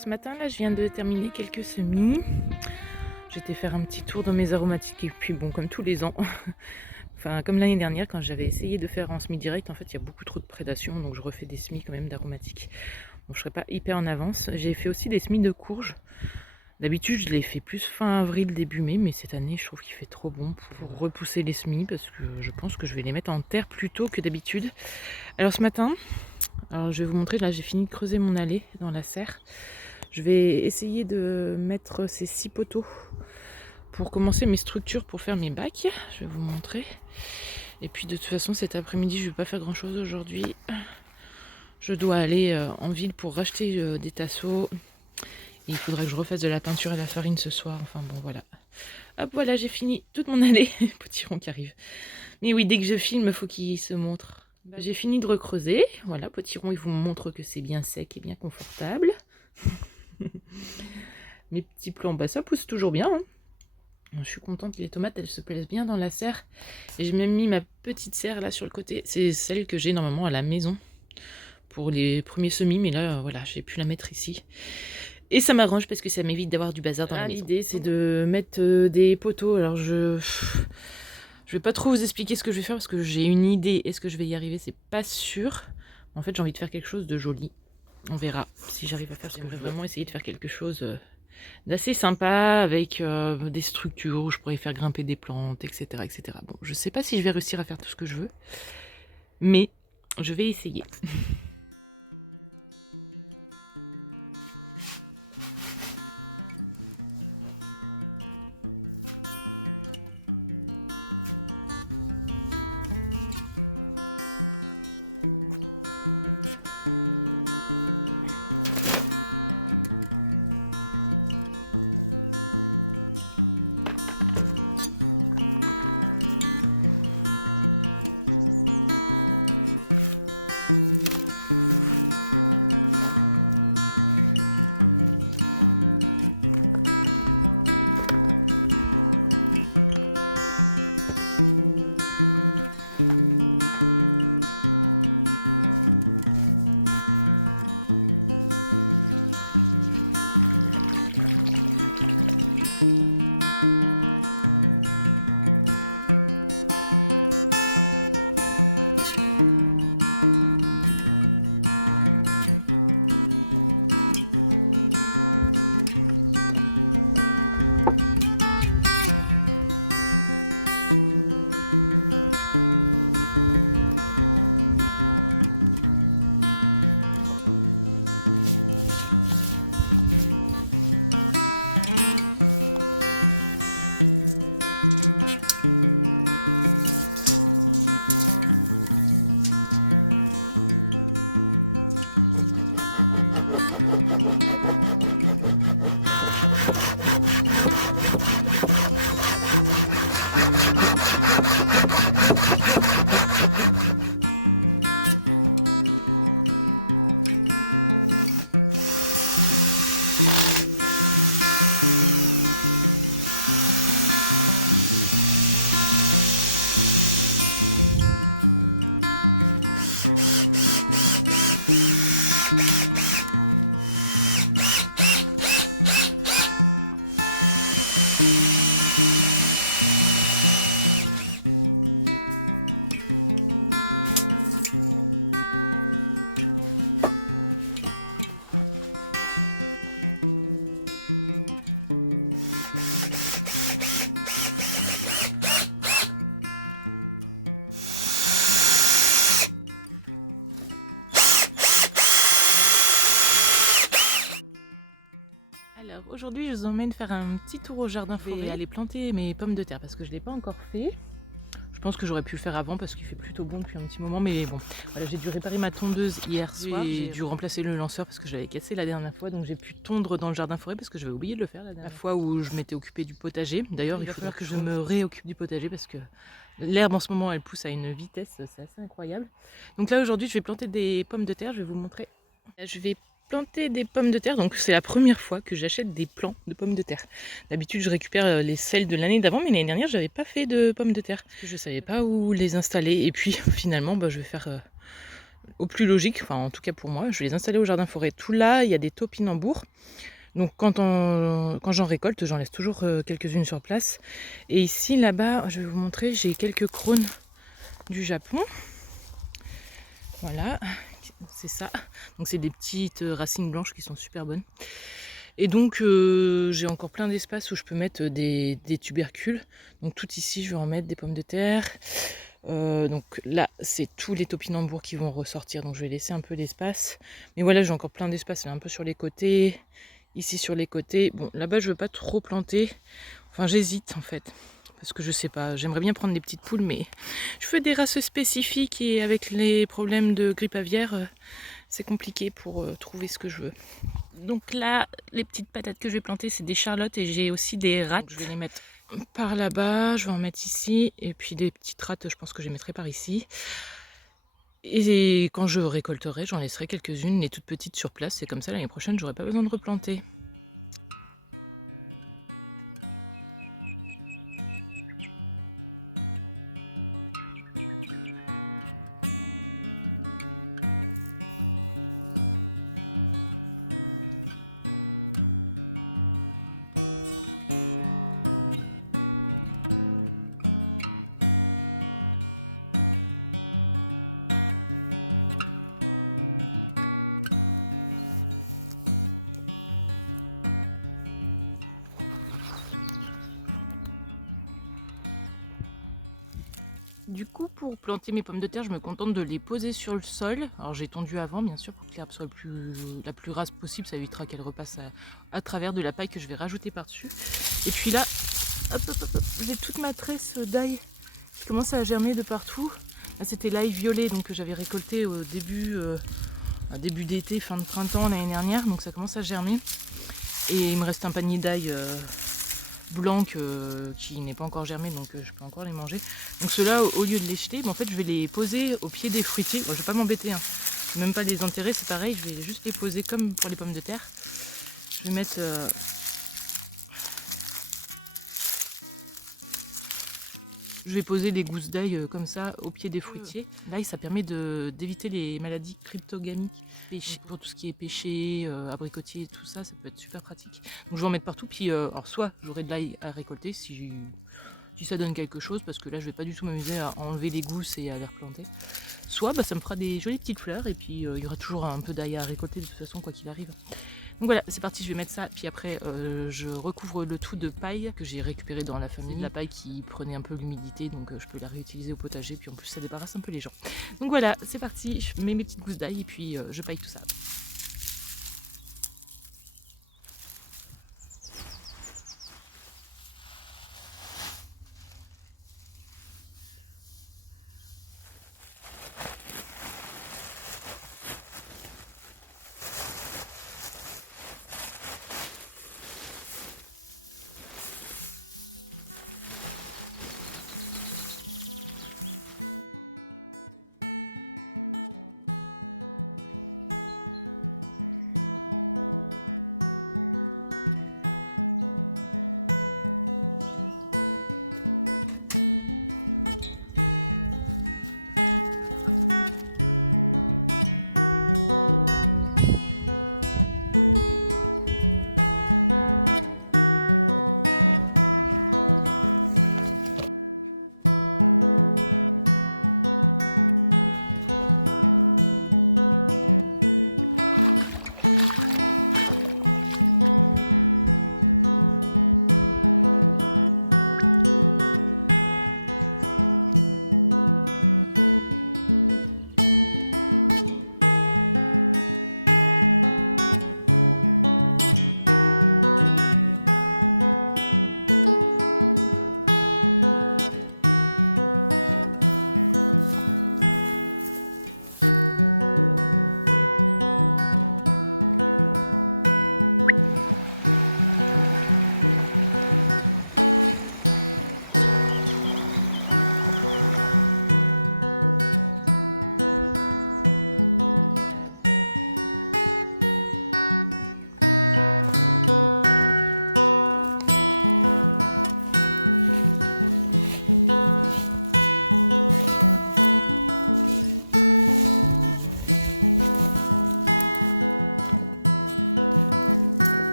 ce matin là je viens de terminer quelques semis. J'étais faire un petit tour dans mes aromatiques et puis bon, comme tous les ans, enfin comme l'année dernière quand j'avais essayé de faire en semis direct, en fait il y a beaucoup trop de prédation, donc je refais des semis quand même d'aromatiques. Bon, je serai pas hyper en avance. J'ai fait aussi des semis de courges. D'habitude je les fais plus fin avril, début mai, mais cette année je trouve qu'il fait trop bon pour repousser les semis parce que je pense que je vais les mettre en terre plus tôt que d'habitude. Alors ce matin, je vais vous montrer, là j'ai fini de creuser mon allée dans la serre. Je vais essayer de mettre ces 6 poteaux pour commencer mes structures pour faire mes bacs. Je vais vous montrer. Et puis de toute façon cet après-midi je ne vais pas faire grand chose aujourd'hui. Je dois aller en ville pour racheter des tasseaux. Et il faudra que je refasse de la peinture et de la farine ce soir. Enfin bon voilà. Hop voilà, j'ai fini toute mon allée. Potiron qui arrive. Mais oui, dès que je filme, il faut qu'il se montre. J'ai fini de recreuser. Voilà, Potiron il vous montre que c'est bien sec et bien confortable. Mes petits plants, ça pousse toujours bien. Je suis contente que les tomates elles se plaisent bien dans la serre. Et j'ai même mis ma petite serre là sur le côté. C'est celle que j'ai normalement à la maison pour les premiers semis, mais là voilà, j'ai pu la mettre ici. Et ça m'arrange parce que ça m'évite d'avoir du bazar dans la maison. L'idée c'est de mettre des poteaux. Alors je vais pas trop vous expliquer ce que je vais faire parce que j'ai une idée. Est-ce que je vais y arriver? C'est pas sûr. En fait j'ai envie de faire quelque chose de joli. On verra si j'arrive à faire ce que je veux. Vraiment essayer de faire quelque chose d'assez sympa avec des structures où je pourrais faire grimper des plantes, etc., etc. Bon, je sais pas si je vais réussir à faire tout ce que je veux, mais je vais essayer. Aujourd'hui, je vous emmène faire un petit tour au jardin forêt et aller planter mes pommes de terre parce que je ne l'ai pas encore fait. Je pense que j'aurais pu le faire avant parce qu'il fait plutôt bon depuis un petit moment, mais bon, voilà, j'ai dû réparer ma tondeuse hier soir. J'ai dû remplacer le lanceur parce que je l'avais cassé la dernière fois, donc j'ai pu tondre dans le jardin forêt parce que j'avais oublié de le faire la dernière fois où je m'étais occupée du potager. D'ailleurs, il va falloir que je me réoccupe du potager parce que l'herbe en ce moment, elle pousse à une vitesse, c'est assez incroyable. Donc là, aujourd'hui, je vais planter des pommes de terre, je vais vous montrer. Je vais planter des pommes de terre, donc c'est la première fois que j'achète des plants de pommes de terre. D'habitude je récupère les celles de l'année d'avant, mais l'année dernière j'avais pas fait de pommes de terre, parce que je savais pas où les installer, et puis finalement je vais faire au plus logique, enfin en tout cas pour moi, je vais les installer au jardin forêt. Tout là, il y a des topinambours. Donc quand j'en récolte, j'en laisse toujours quelques-unes sur place. Et ici, là-bas, je vais vous montrer, j'ai quelques crônes du Japon. Voilà, c'est ça. Donc c'est des petites racines blanches qui sont super bonnes. Et donc j'ai encore plein d'espace où je peux mettre des tubercules. Donc tout ici, je vais en mettre des pommes de terre. Donc là, c'est tous les topinambours qui vont ressortir. Donc je vais laisser un peu d'espace. Mais voilà, j'ai encore plein d'espace, là, un peu sur les côtés. Ici sur les côtés. Bon, là-bas, je veux pas trop planter. Enfin, j'hésite en fait. Parce que je sais pas, j'aimerais bien prendre des petites poules, mais je fais des races spécifiques et avec les problèmes de grippe aviaire, c'est compliqué pour trouver ce que je veux. Donc là, les petites patates que je vais planter, c'est des charlottes et j'ai aussi des rats. Donc je vais les mettre par là-bas, je vais en mettre ici. Et puis des petites rates, je pense que je les mettrai par ici. Et quand je récolterai, j'en laisserai quelques-unes, les toutes petites sur place. Et comme ça, l'année prochaine, j'aurai pas besoin de replanter. Du coup, pour planter mes pommes de terre, je me contente de les poser sur le sol. Alors j'ai tondu avant, bien sûr, pour que l'herbe soit la plus rase possible. Ça évitera qu'elle repasse à travers de la paille que je vais rajouter par-dessus. Et puis là, hop, hop, hop, hop, j'ai toute ma tresse d'ail qui commence à germer de partout. Là, c'était l'ail violet donc, que j'avais récolté au début d'été, fin de printemps l'année dernière. Donc ça commence à germer. Et il me reste un panier d'ail blanc qui n'est pas encore germé, donc je peux encore les manger. Donc ceux-là, au lieu de les jeter, en fait je vais les poser au pied des fruitiers. Bon, je vais pas m'embêter, hein. Je vais même pas les enterrer, c'est pareil, je vais juste les poser comme pour les pommes de terre. Je vais mettre je vais poser des gousses d'ail comme ça au pied des fruitiers. L'ail, ça permet d'éviter les maladies cryptogamiques. Pour tout ce qui est pêcher, abricotier, tout ça, ça peut être super pratique. Donc je vais en mettre partout. Puis, alors soit j'aurai de l'ail à récolter si ça donne quelque chose, parce que là je vais pas du tout m'amuser à enlever les gousses et à les replanter. Soit ça me fera des jolies petites fleurs et puis il y aura toujours un peu d'ail à récolter de toute façon quoi qu'il arrive. Donc voilà, c'est parti, je vais mettre ça, puis après je recouvre le tout de paille que j'ai récupéré dans la famille, de la paille qui prenait un peu l'humidité, donc je peux la réutiliser au potager, puis en plus ça débarrasse un peu les gens. Donc voilà, c'est parti, je mets mes petites gousses d'ail et puis je paille tout ça.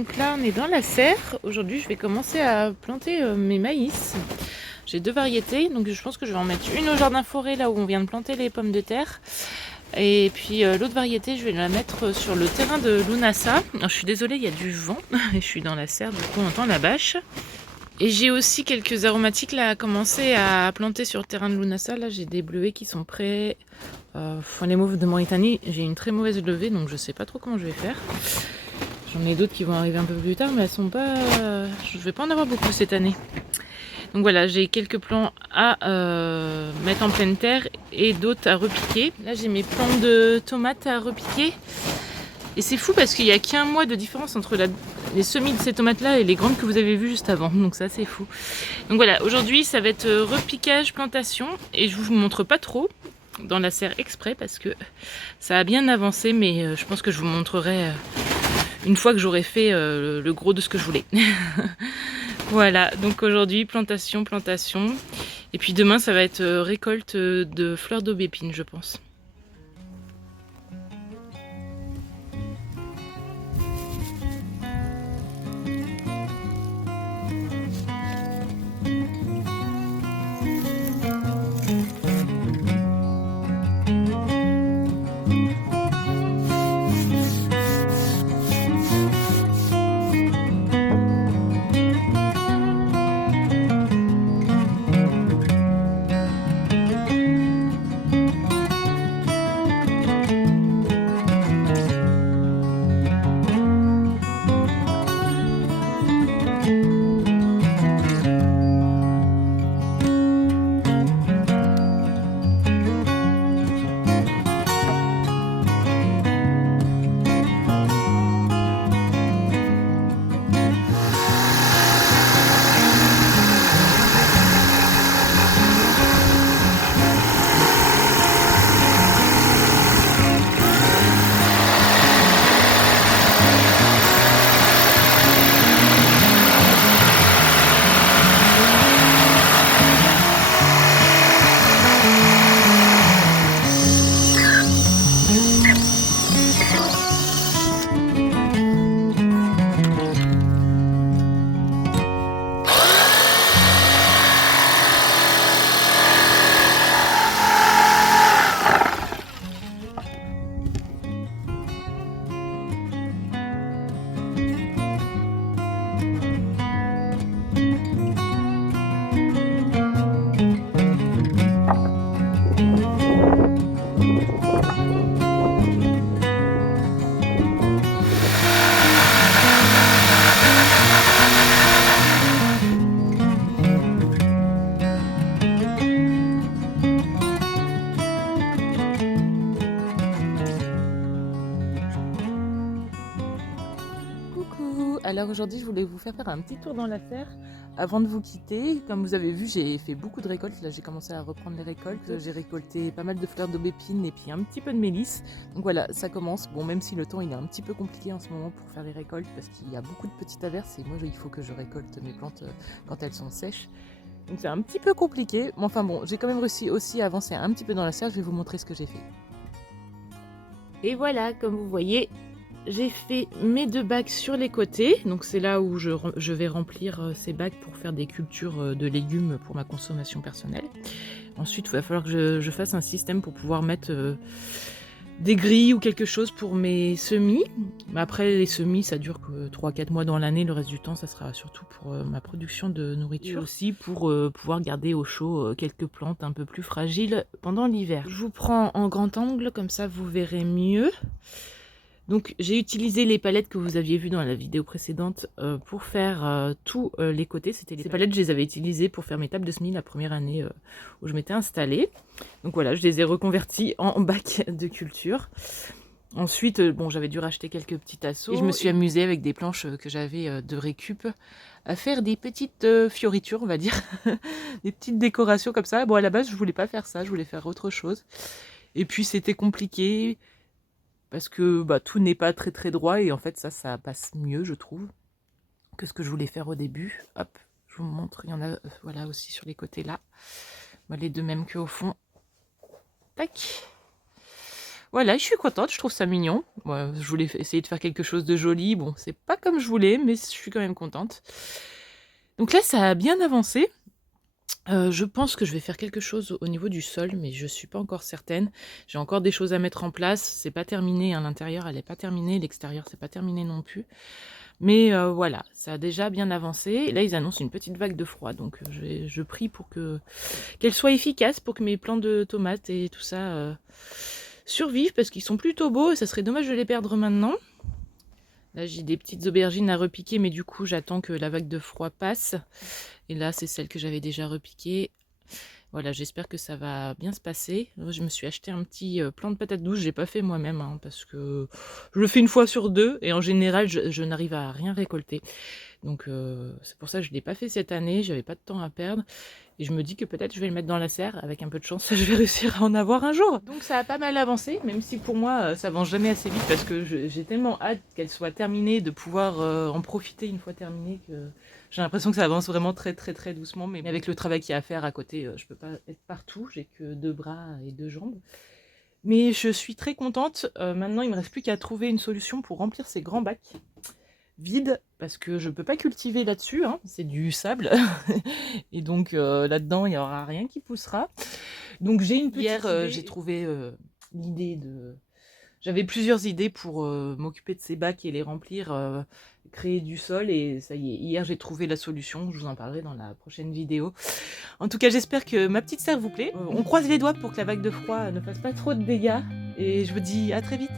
donc là on est dans la serre. Aujourd'hui je vais commencer à planter mes maïs. J'ai 2 variétés, donc je pense que je vais en mettre une au jardin forêt, là où on vient de planter les pommes de terre. Et puis l'autre variété, je vais la mettre sur le terrain de Lunasa. Alors, je suis désolée, il y a du vent, et je suis dans la serre, du coup on entend la bâche. Et j'ai aussi quelques aromatiques là à commencer à planter sur le terrain de Lunasa. Là j'ai des bleuets qui sont prêts. Les mauves de Mauritanie, j'ai une très mauvaise levée, donc je sais pas trop comment je vais faire. J'en ai d'autres qui vont arriver un peu plus tard, mais elles sont pas... Je vais pas en avoir beaucoup cette année. Donc voilà, j'ai quelques plants à mettre en pleine terre et d'autres à repiquer. Là j'ai mes plants de tomates à repiquer. Et c'est fou parce qu'il n'y a qu'un mois de différence entre les semis de ces tomates-là et les grandes que vous avez vues juste avant. Donc ça c'est fou. Donc voilà, aujourd'hui ça va être repiquage, plantation. Et je vous montre pas trop dans la serre exprès parce que ça a bien avancé. Mais je pense que je vous montrerai une fois que j'aurai fait le gros de ce que je voulais. Voilà, donc aujourd'hui plantation. Et puis demain ça va être récolte de fleurs d'aubépine je pense. Alors aujourd'hui je voulais vous faire un petit tour dans la serre avant de vous quitter. Comme vous avez vu j'ai fait beaucoup de récoltes, là j'ai commencé à reprendre les récoltes. J'ai récolté pas mal de fleurs d'aubépine et puis un petit peu de mélisse. Donc voilà, ça commence, bon même si le temps il est un petit peu compliqué en ce moment pour faire les récoltes parce qu'il y a beaucoup de petites averses et moi il faut que je récolte mes plantes quand elles sont sèches. Donc c'est un petit peu compliqué, mais enfin bon j'ai quand même réussi aussi à avancer un petit peu dans la serre, je vais vous montrer ce que j'ai fait. Et voilà, comme vous voyez, j'ai fait mes 2 bacs sur les côtés, donc c'est là où je vais remplir ces bacs pour faire des cultures de légumes pour ma consommation personnelle. Ensuite, il va falloir que je fasse un système pour pouvoir mettre des grilles ou quelque chose pour mes semis. Mais après, les semis, ça dure que 3-4 mois dans l'année, le reste du temps, ça sera surtout pour ma production de nourriture. Et aussi pour pouvoir garder au chaud quelques plantes un peu plus fragiles pendant l'hiver. Je vous prends en grand angle, comme ça vous verrez mieux. Donc j'ai utilisé les palettes que vous aviez vues dans la vidéo précédente pour faire tous les côtés. Ces palettes, je les avais utilisées pour faire mes tables de semis la première année où je m'étais installée. Donc voilà, je les ai reconverties en bacs de culture. Ensuite, bon, j'avais dû racheter quelques petits tasseaux. Et je me suis amusée avec des planches que j'avais de récup à faire des petites fioritures, on va dire. Des petites décorations comme ça. Bon, à la base, je voulais pas faire ça, je voulais faire autre chose. Et puis c'était compliqué. Parce que tout n'est pas très très droit et en fait ça passe mieux je trouve que ce que je voulais faire au début. Hop, je vous montre, il y en a voilà aussi sur les côtés là. Les 2 mêmes qu'au fond. Tac. Voilà, je suis contente, je trouve ça mignon. Ouais, je voulais essayer de faire quelque chose de joli. Bon, c'est pas comme je voulais, mais je suis quand même contente. Donc là, ça a bien avancé. Je pense que je vais faire quelque chose au niveau du sol, mais je suis pas encore certaine. J'ai encore des choses à mettre en place. C'est pas terminé, hein, l'intérieur, elle est pas terminée, l'extérieur, c'est pas terminé non plus. Mais voilà, ça a déjà bien avancé. Et là, ils annoncent une petite vague de froid, donc je prie pour qu'elle soit efficace, pour que mes plants de tomates et tout ça survivent, parce qu'ils sont plutôt beaux et ça serait dommage de les perdre maintenant. Là, j'ai des petites aubergines à repiquer, mais du coup, j'attends que la vague de froid passe. Et là, c'est celle que j'avais déjà repiquée. Voilà, j'espère que ça va bien se passer. Je me suis acheté un petit plant de patates douces, j'ai pas fait moi-même, hein, parce que je le fais une fois sur deux, et en général, je n'arrive à rien récolter. Donc c'est pour ça que je ne l'ai pas fait cette année, j'avais pas de temps à perdre. Et je me dis que peut-être je vais le mettre dans la serre, avec un peu de chance, je vais réussir à en avoir un jour. Donc ça a pas mal avancé, même si pour moi ça avance jamais assez vite, parce que j'ai tellement hâte qu'elle soit terminée, de pouvoir en profiter une fois terminée, que j'ai l'impression que ça avance vraiment très très très doucement. Mais avec le travail qu'il y a à faire à côté, je peux pas être partout, j'ai que 2 bras et 2 jambes. Mais je suis très contente. Maintenant, il me reste plus qu'à trouver une solution pour remplir ces grands bacs vides, parce que je peux pas cultiver là-dessus, hein, c'est du sable. Et donc là-dedans, il n'y aura rien qui poussera. Donc j'ai une petite idée. J'ai trouvé l'idée de... J'avais plusieurs idées pour m'occuper de ces bacs et les remplir, créer du sol, et ça y est, hier j'ai trouvé la solution, je vous en parlerai dans la prochaine vidéo. En tout cas, j'espère que ma petite serre vous plaît. On croise les doigts pour que la vague de froid ne fasse pas trop de dégâts, et je vous dis à très vite.